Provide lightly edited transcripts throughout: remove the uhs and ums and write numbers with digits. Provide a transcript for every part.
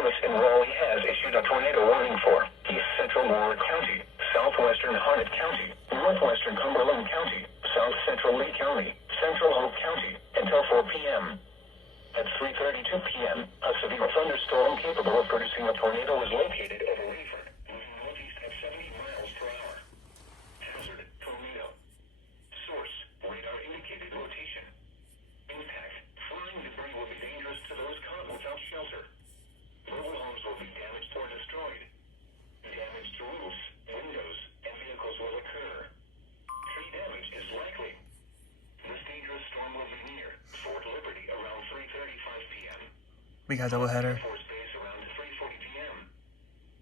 Service in Raleigh has issued a tornado warning for East Central Warwick County, Southwestern Harnett County, Northwestern Cumberland County, South Central Lee County, Central Hope County, until 4 p.m. At 3:32 p.m., a severe thunderstorm capable of producing a tornado was located over Rayford, moving northeast at 70 miles per hour. Hazard, tornado. Source, radar indicated rotation. Impact, flying debris will be dangerous to those caught without shelter. Mobile homes will be damaged or destroyed. Damage to roofs, windows, and vehicles will occur. Tree damage is likely. This dangerous storm will be near Fort Liberty around 3:35 p.m. We got doubleheader. Air Force Base around 3:40 p.m.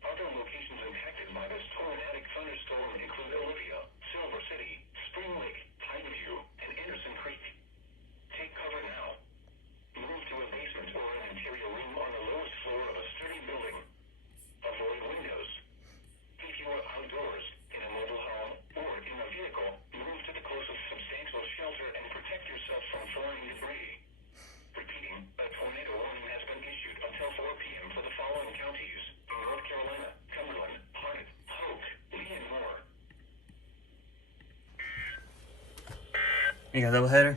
Other locations impacted by this tornadic thunderstorm include Olivia, Silver City, Spring Lake, Pineview, and Anderson Creek. Take cover now. Move to a basement or an interior room on the lowest floor of a sturdy building. Avoid windows. If you are outdoors, in a mobile home, or in a vehicle, move to the closest substantial shelter and protect yourself from flying debris. Repeating, a tornado warning has been issued until 4 p.m. for the following counties in North Carolina, Cumberland, Harnett, Hoke, Lee, and more. We got doubleheader.